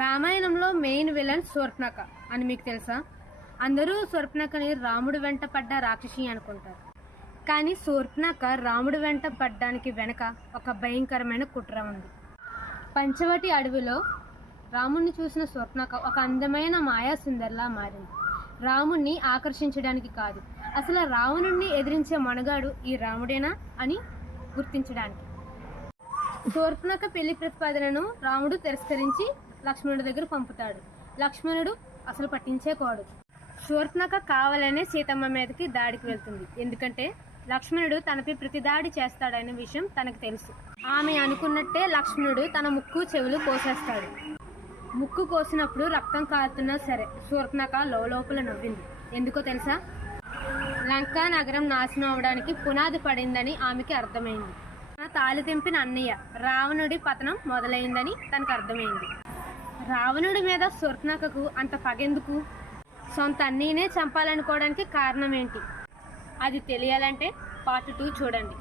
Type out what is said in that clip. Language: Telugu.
రామాయణంలో మెయిన్ విలన్ శూర్పణఖ అని మీకు తెలుసా? అందరూ శూర్పణఖని రాముడు వెంట పడ్డ రాక్షసి అనుకుంటారు. కానీ శూర్పణఖ రాముడు వెంట పడ్డానికి వెనక ఒక భయంకరమైన కుట్ర ఉంది. పంచవటి అడవిలో రాముణ్ణి చూసిన శూర్పణఖ ఒక అందమైన మాయా సుందరిలా మారింది. రాముణ్ణి ఆకర్షించడానికి కాదు, అసలు రావణుణ్ణి ఎదిరించే మనగాడు ఈ రాముడేనా అని గుర్తించడానికి. శూర్పణఖ పెళ్లి ప్రతిపాదనను రాముడు తిరస్కరించి లక్ష్మణుడి దగ్గర పంపుతాడు. లక్ష్మణుడు అసలు పట్టించేకోడు. శూర్పణఖ కావాలనే సీతమ్మ మీదకి దాడికి వెళ్తుంది. ఎందుకంటే లక్ష్మణుడు తనపై ప్రతి దాడి చేస్తాడనే విషయం తనకు తెలుసు. ఆమె అనుకున్నట్టే లక్ష్మణుడు తన ముక్కు చెవులు కోసేస్తాడు. ముక్కు కోసినప్పుడు రక్తం కారుతున్నా సరే శూర్పణఖ లోపల నవ్వింది. ఎందుకో తెలుసా? లంకా నగరం నాశనం అవడానికి పునాది పడిందని ఆమెకి అర్థమైంది. తన తాళి తెంపిన అన్నయ్య రావణుడి పతనం మొదలైందని తనకు అర్థమైంది. రావణుడి మీద శూర్పణఖకు అంత పగెందుకు? సొంత అన్నయ్యనే చంపాలనుకోవడానికి కారణం ఏంటి? అది తెలియాలంటే పార్ట్ 2 చూడండి.